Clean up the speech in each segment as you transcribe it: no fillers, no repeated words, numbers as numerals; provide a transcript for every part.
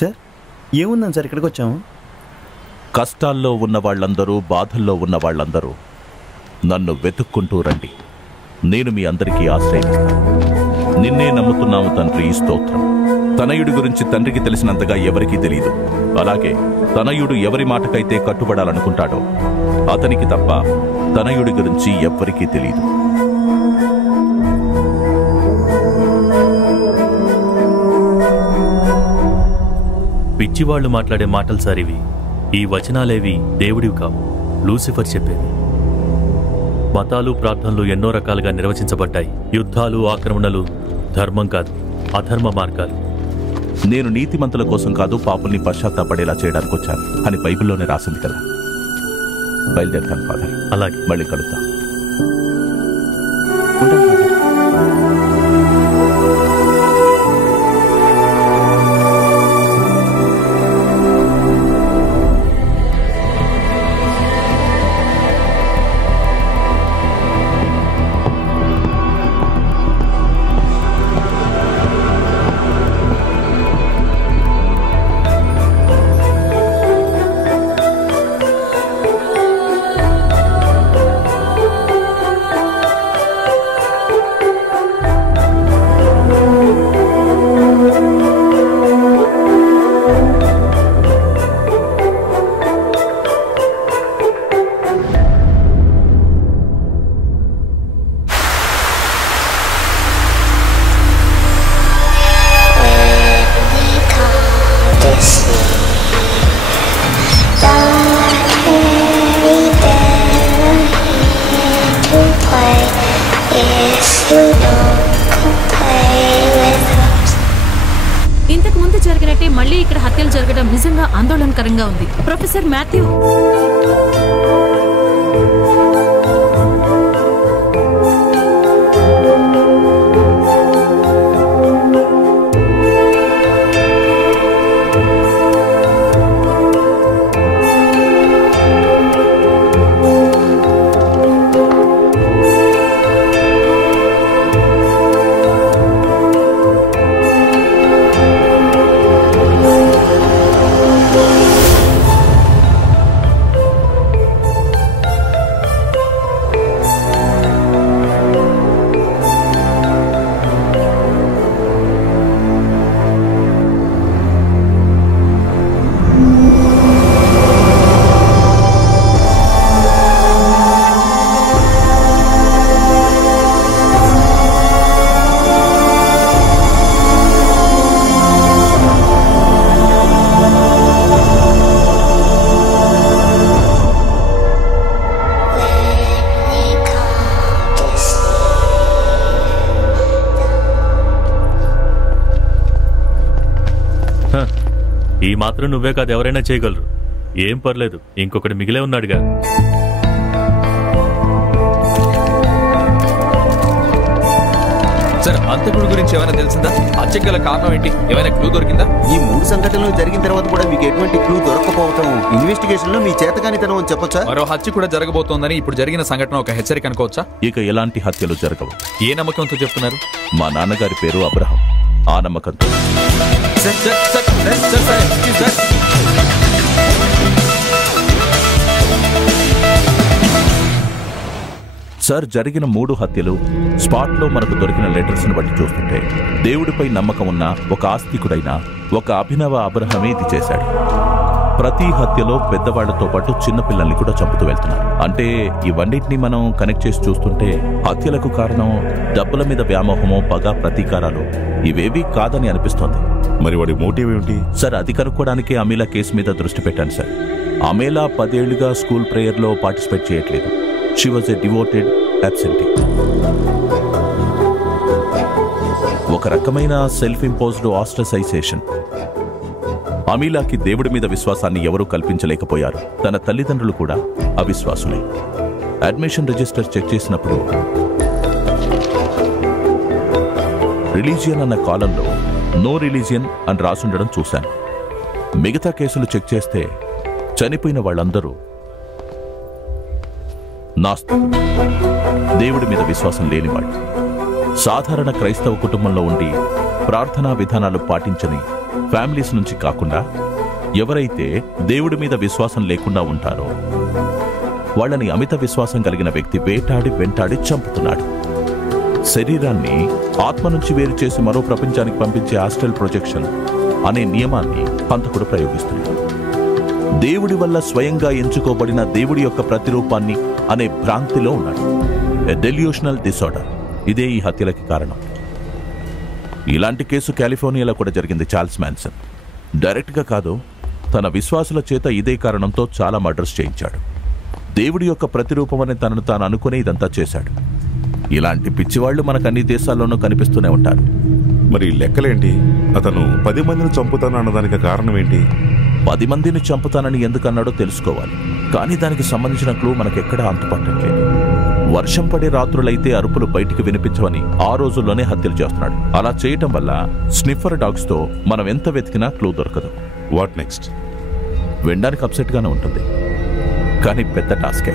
Sir ఏముందని sir ఇక్కడికి వచ్చాము? కష్టాల్లో ఉన్న వాళ్ళందరూ, బాధల్లో ఉన్న వాళ్ళందరూ నన్ను వెతుక్కుంటూ రండి. నేను మీ అందరికీ ఆశ్రయిస్తాను. నిన్నే నమ్ముతున్నాము తండ్రి, ఈ స్తోత్రం. తనయుడి గురించి తండ్రికి తెలిసినంతగా ఎవరికీ తెలియదు. అలాగే తనయుడు ఎవరి మాటకైతే కట్టుబడాలనుకుంటాడో అతనికి తప్ప తనయుడి గురించి ఎవ్వరికీ తెలియదు. పిచ్చివాళ్లు మాట్లాడే మాటలు సార్ ఇవి. ఈ వచనాలేవి దేవుడివి కావు, లూసిఫర్ చెప్పేవి. మతాలు, ప్రార్థనలు ఎన్నో రకాలుగా నిర్వచించబడ్డాయి. యుద్ధాలు, ఆక్రమణలు ధర్మం కాదు, అధర్మ మార్గాలు. నేను నీతిమంతుల కోసం కాదు, పాపుల్ని పశ్చాత్తాపడేలా చేయడానికి వచ్చాను అని బైబిల్లోనే రాసింది కదా. బయలుదేరుతాను ఫాదర్. అలాగే, మళ్ళీ కలుద్దాం. ఇంతకు ముందు జరిగినట్టే మళ్ళీ ఇక్కడ హత్యలు జరగడం నిజంగా ఆందోళనకరంగా ఉంది. ప్రొఫెసర్ మాథ్యూ, ఈ మాత్రం నువ్వే కాదు, ఎవరైనా చేయగలరు. ఏం పర్లేదు, ఇంకొకటి మిగిలే ఉన్నాడుగా. సార్, అంతకుడి గురించి ఏమైనా తెలిసిందా? హత్యకు గల కారణం ఏంటి? ఏమైనా క్లూ దొరికిందా? ఈ 3 సంఘటనలు జరిగిన తర్వాత కూడా మీకు ఎటువంటి క్లూ దొరకకపోవటం ఇన్వెస్టిగేషన్ లో మీ చేతకానితనం అని చెప్పొచ్చా? మరో హత్య కూడా జరగబోతోందని ఇప్పుడు జరిగిన సంఘటన ఒక హెచ్చరిక అనుకోవచ్చా? ఇక ఎలాంటి హత్యలు జరగవు. ఏ నమ్మకంతో చెప్తున్నారు? మా నాన్నగారి పేరు అబ్రహం. ఆ నమ్మకంతో. సార్, జరిగిన 3 హత్యలు స్పాట్లో మనకు దొరికిన లెటర్స్ని బట్టి చూస్తుంటే దేవుడిపై నమ్మకం ఉన్న ఒక ఆస్తికుడైన ఒక అభినవ అబ్రహమే ఇది చేశాడు. ప్రతి హత్యలో పెద్దవాళ్లతో పాటు చిన్నపిల్లల్ని కూడా చంపుతూ వెళ్తున్నారు. అంటే ఇవన్నిటిని మనం కనెక్ట్ చేసి చూస్తుంటే హత్యలకు కారణం డబ్బుల మీద వ్యామోహమో, పగ, ప్రతీకారాలు ఇవేవీ కాదని అనిపిస్తోంది. మరి వాడి మోటివ్ ఏమిటి? సార్, అది కనుక్కోవడానికే అమీలా కేసు మీద దృష్టి పెట్టాను సార్. అమీలా 10 ఏళ్లుగా స్కూల్ ప్రేయర్లో పార్టిసిపేట్ చేయట్లేదు. She was a devoted absentee. ఒక రకమైన సెల్ఫ్ ఇంపోజ్డ్ ఆస్ట్రసైజేషన్. అమీలాకి దేవుడి మీద విశ్వాసాన్ని ఎవరూ కల్పించలేకపోయారు. తన తల్లిదండ్రులు కూడా అవిశ్వాసులే. అడ్మిషన్ రిజిస్టర్ చెక్ చేసినప్పుడు రిలీజియన్ అన్న కాలంలో నో రిలీజియన్ అని రాసుండడం చూశాను. మిగతా కేసులు చెక్ చేస్తే చనిపోయిన వాళ్ళందరూ నాస్తికులు, దేవుడి మీద విశ్వాసం లేనివాళ్ళు. సాధారణ క్రైస్తవ కుటుంబంలో ఉండి ప్రార్థనా విధానాలు పాటించని ఫ్యామిలీస్ నుంచి కాకుండా ఎవరైతే దేవుడి మీద విశ్వాసం లేకుండా ఉంటారో వాళ్ళని అమిత విశ్వాసం కలిగిన వ్యక్తి వేటాడి వెంటాడి చంపుతున్నాడు. శరీరాన్ని ఆత్మ నుంచి వేరు చేసి మరో ప్రపంచానికి పంపించే ఆస్ట్రల్ ప్రొజెక్షన్ అనే నియమాన్ని హంతకుడు ప్రయోగిస్తున్నాడు. దేవుడి వల్ల స్వయంగా ఎంచుకోబడిన దేవుడి యొక్క ప్రతిరూపాన్ని అనే భ్రాంతిలో ఉన్నాడు. Delusional disorder. ఇదే ఈ హత్యలకి కారణం. ఇలాంటి కేసు కాలిఫోర్నియాలో కూడా జరిగింది. చార్ల్స్ మ్యాన్సన్ డైరెక్ట్గా కాదు, తన విశ్వాసుల చేత ఇదే కారణంతో చాలా మర్డర్స్ చేయించాడు. దేవుడి యొక్క ప్రతిరూపమని తనను తాను అనుకునే ఇదంతా చేశాడు. ఇలాంటి పిచ్చివాళ్లు మనకు అన్ని దేశాల్లోనూ కనిపిస్తూనే ఉంటారు. మరి లెక్కలేంటి? అతను 10 మందిని చంపుతాను అన్నదానికి కారణం ఏంటి? 10 మందిని చంపుతానని ఎందుకన్నాడో తెలుసుకోవాలి. కానీ దానికి సంబంధించిన క్లూ మనకెక్కడా అంతుపట్టట్లేదు. వర్షం పడే రాత్రులైతే అరుపులు బయటికి వినిపించవని ఆ రోజుల్లోనే హత్యలు చేస్తున్నాడు. అలా చేయటం వల్ల స్నిఫర్ డాగ్స్ తో మనం ఎంత వెతికినా క్లూ దొరకదు. What next? వినడానికి అప్సెట్ గానే ఉంటుంది, కానీ పెద్ద టాస్కే.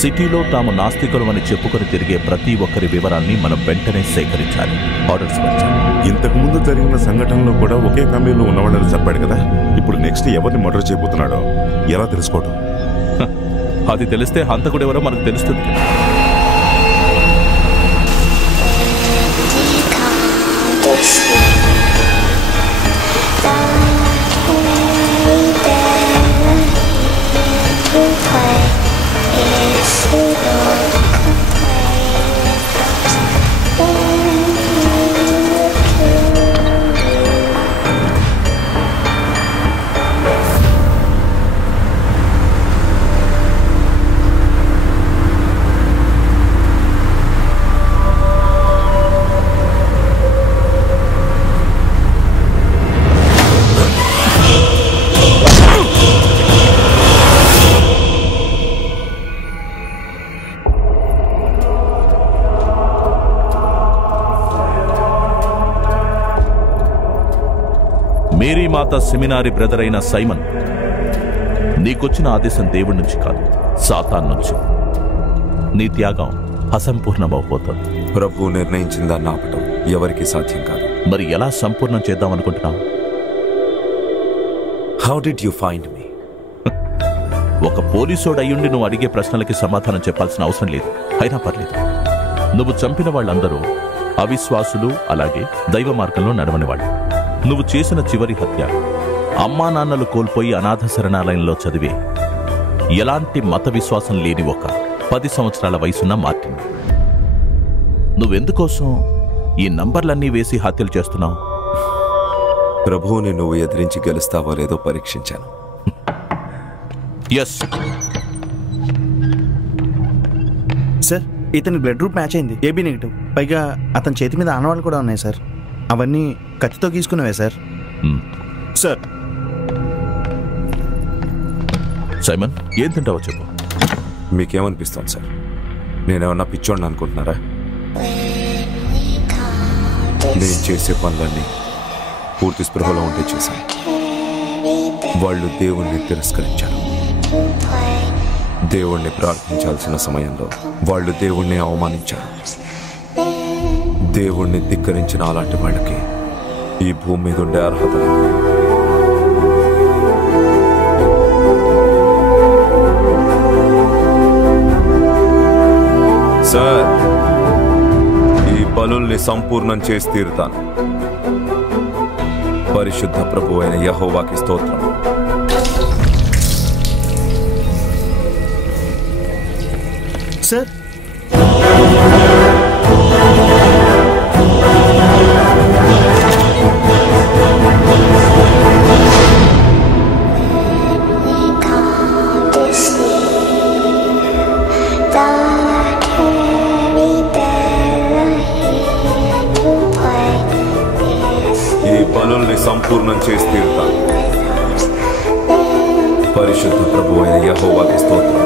సిటీలో తాము నాస్తికులు అని చెప్పుకొని తిరిగే ప్రతి ఒక్కరి వివరాల్ని మనం వెంటనే సేకరించాలి. ఆర్డర్స్ వచ్చాయి. ఇంతకు ముందు జరిగిన సంఘటనలో కూడా ఒకే ఫ్యామిలీలో ఉన్నవాళ్ళని చెప్పాడు కదా. ఇప్పుడు నెక్స్ట్ ఎవరిని మర్డర్ చేయబోతున్నాడో ఎలా తెలుసుకోవడం? అది తెలిస్తే హంతకుడు ఎవరో మనకు తెలుస్తుంది. మేరీ మాత సెమినారీ బ్రదర్ అయిన సైమన్, నీకొచ్చిన ఆదేశం దేవుడి నుంచి కాదు, సాతాన్ నుంచి. నీ త్యాగం అసంపూర్ణమవుపోతుంది. ప్రభువు నిర్ణయించిన దాన్ని ఆపటం ఎవరికి సాధ్యం కాదు. మరి ఎలా సంపూర్ణం చేద్దాం అనుకుంటున్నావు? హౌ డిడ్ యు ఫైండ్ మీ? ఒక పోలీసోడు అయ్యుండి నువ్వు అడిగే ప్రశ్నలకి సమాధానం చెప్పాల్సిన అవసరం లేదు. అయినా పర్లేదు. నువ్వు చంపిన వాళ్ళందరూ అవిశ్వాసులు, అలాగే దైవ మార్గంలో నడవని వాళ్ళు. నువ్వు చేసిన చివరి హత్య అమ్మా నాన్నలు కోల్పోయి అనాథ శరణాలయంలో చదివే ఎలాంటి మత విశ్వాసం లేని ఒక 10 సంవత్సరాల వయసున్న మార్టిన్. నువ్వెందుకోసం ఈ నంబర్లన్నీ వేసి హత్యలు చేస్తున్నావు? ప్రభువుని నువ్వు ఎదిరించి గెలుస్తావో లేదో పరీక్షించాను. ఎస్ సార్, ఇతని బ్లడ్ గ్రూప్ మ్యాచ్ అయింది, ఏబీ నెగిటివ్. పైగా అతని చేతి మీద ఆనవాళ్ళు కూడా ఉన్నాయి సార్. అవన్నీ కత్తితో గీసుకునేవే సార్. సార్ సైమన్, ఏం తింటావో చెప్పు. మీకేమనిపిస్తోంది సార్? నేనేమన్నా పిచ్చోడిని అనుకుంటున్నారా? నేను చేసే పనులన్నీ పూర్తి స్పృహలో ఉంటే చేశాను. వాళ్ళు దేవుణ్ణి తిరస్కరించారు. దేవుణ్ణి ప్రార్థించాల్సిన సమయంలో వాళ్ళు దేవుణ్ణి అవమానించారు. దేవుణ్ణి ధిక్కరించిన అలాంటి వాళ్ళకి ఈ భూమి మీద ఉండే అర్హత లేదు. సార్, ఈ బలుల్ని సంపూర్ణం చేసి తీరుతాను. పరిశుద్ధ ప్రభువు అయిన యెహోవాకి స్తోత్రం. సార్, ఈ బలుల్ని సంపూర్ణం చేసి తీరుతాను. పరిశుద్ధ ప్రభువు అయిన యెహోవాకి స్తోత్రం.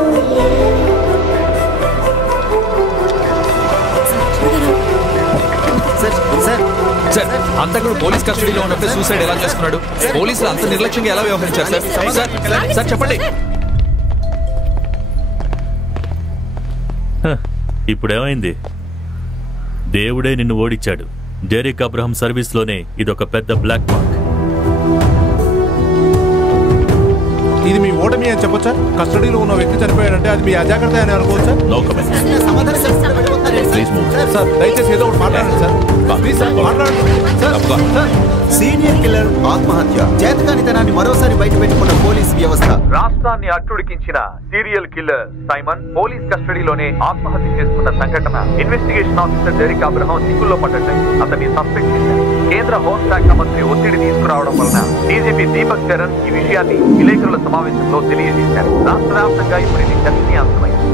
సార్, అంతకుడు పోలీస్ కస్టడీలో ఉన్నప్పుడు సూసైడ్ ఎలా చేసుకున్నాడు? పోలీసులు అంత నిర్లక్ష్యంగా ఎలా వ్యవహరించారు సార్? సార్ చెప్పండి. ఇప్పుడేమైంది? దేవుడే నిన్ను ఓడించాడు. డెరిక్ అబ్రహం సర్వీస్లోనే ఇదొక పెద్ద బ్లాక్ మార్క్. ఓటమి అని చెప్పొచ్చా? కస్టడీలో ఉన్న వ్యక్తి చనిపోయాడంటే అది మీ అజాగ్రత్త అని అనుకోవచ్చా? No comment. Please move. Sir దయచేసి ఏదో ఒకటి మాట్లాడండి సార్. ప్లీజ్ సార్ మాట్లాడండి సార్. సార్ సీనియర్ కిల్లర్ ఆత్మహత్య, చేతకానితనాన్ని మరోసారి బయట పెట్టుకున్న పోలీస్ వ్యవస్థ. రాష్ట్రాన్ని అట్టుడికించిన సీరియల్ కిల్లర్ సైమన్ పోలీస్ కస్టడీలోనే ఆత్మహత్య చేసుకున్న సంఘటన ఇన్వెస్టిగేషన్ ఆఫీసర్ డెరిక్ అబ్రహం చిక్కుల్లో పడ్డాయి. అతన్ని సస్పెక్ట్ చేశారు. కేంద్ర హోంశాఖ మంత్రి ఒత్తిడి తీసుకురావడం వలన డీజీపీ దీపక్ చరణ్ ఈ విషయాన్ని విలేకరుల సమావేశంలో తెలియజేశారు. రాష్ట్ర వ్యాప్తంగా ఇప్పుడు ఇది చర్చనీయాంశమైంది.